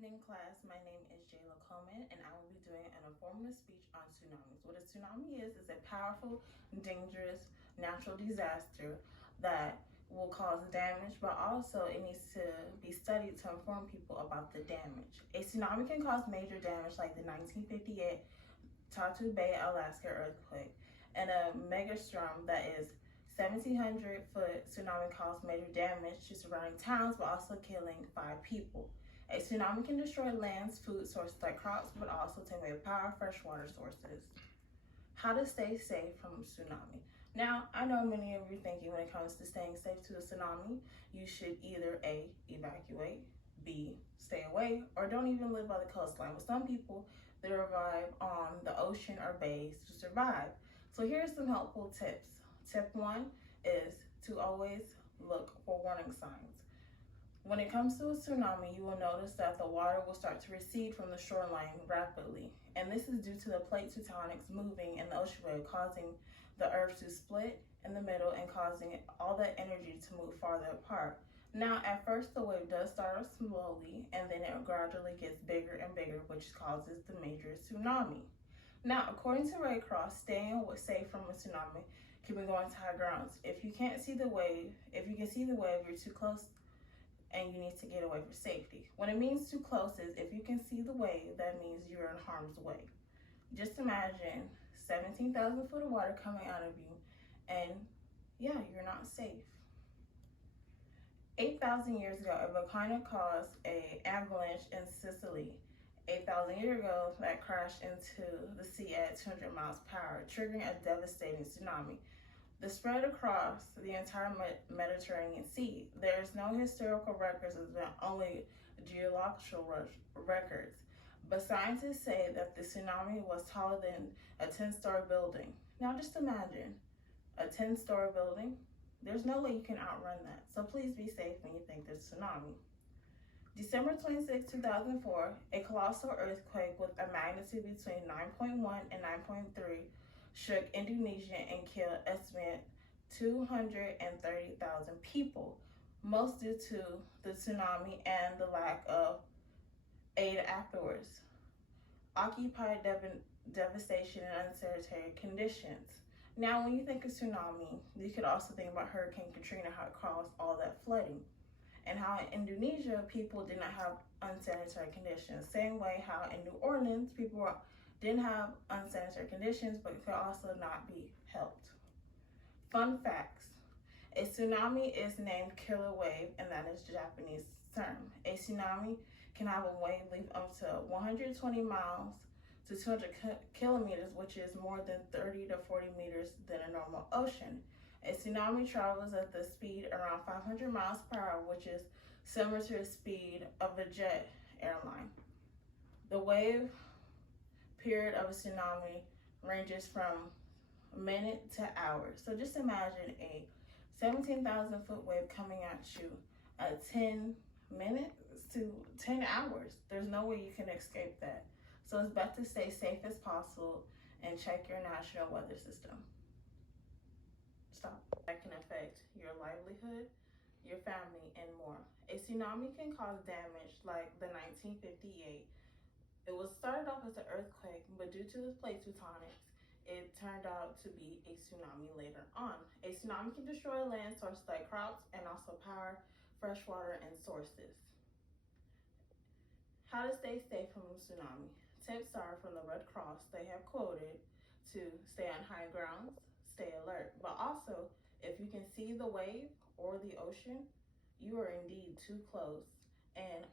evening, class. My name is Jayla Coleman, and I will be doing an informative speech on tsunamis. What a tsunami is a powerful, dangerous natural disaster that will cause damage, but also it needs to be studied to inform people about the damage. A tsunami can cause major damage like the 1958 Tortugas Bay, Alaska earthquake, and a megastorm that is 1,700-foot tsunami caused major damage to surrounding towns, but also killing 5 people. A tsunami can destroy lands, food sources like crops, but also take away power, fresh water sources. How to stay safe from a tsunami. Now, I know many of you are thinking when it comes to staying safe to a tsunami, you should either A, evacuate, B, stay away, or don't even live by the coastline. But some people, they revive on the ocean or bays to survive. So here's some helpful tips. Tip 1 is to always look for warning signs. When it comes to a tsunami, you will notice that the water will start to recede from the shoreline rapidly. And this is due to the plate tectonics moving in the ocean wave, causing the earth to split in the middle and causing all that energy to move farther apart. Now, at first, the wave does start off slowly, and then it gradually gets bigger and bigger, which causes the major tsunami. Now, according to Red Cross, staying safe from a tsunami can be going to high grounds. If you can see the wave, you're too close and you need to get away for safety. When it means too close is if you can see the wave, that means you're in harm's way. Just imagine 17,000 foot of water coming out of you, and yeah, you're not safe. 8,000 years ago, a volcano caused an avalanche in Sicily. 8,000 years ago, that crashed into the sea at 200 miles per hour, triggering a devastating tsunami. The spread across the entire Mediterranean Sea. There's no historical records, there's only geological records. But scientists say that the tsunami was taller than a 10-story building. Now just imagine a 10-story building. There's no way you can outrun that. So please be safe when you think there's a tsunami. December 26, 2004, a colossal earthquake with a magnitude between 9.1 and 9.3 shook Indonesia and killed estimated 230,000 people, most due to the tsunami and the lack of aid afterwards. Occupied devastation and unsanitary conditions. Now, when you think of tsunami, you could also think about Hurricane Katrina, how it caused all that flooding, and how in Indonesia, people did not have unsanitary conditions. Same way how in New Orleans, people didn't have unsanitary conditions, but could also not be helped. Fun facts. A tsunami is named killer wave, and that is the Japanese term. A tsunami can have a wave length up to 120 miles to 200 kilometers, which is more than 30 to 40 meters than a normal ocean. A tsunami travels at the speed around 500 miles per hour, which is similar to the speed of a jet airline. The wave period of a tsunami ranges from a minute to hours. So just imagine a 17,000 foot wave coming at you at 10 minutes to 10 hours. There's no way you can escape that. So it's best to stay safe as possible and check your national weather system. Stop. That can affect your livelihood, your family, and more. A tsunami can cause damage like the 1958. It was started off as an earthquake, but due to the plate tectonics, it turned out to be a tsunami later on. A tsunami can destroy land sources like crops and also power, fresh water, and sources. How to stay safe from a tsunami. Tips are from the Red Cross. They have quoted to stay on high grounds, stay alert. But also, if you can see the wave or the ocean, you are indeed too close and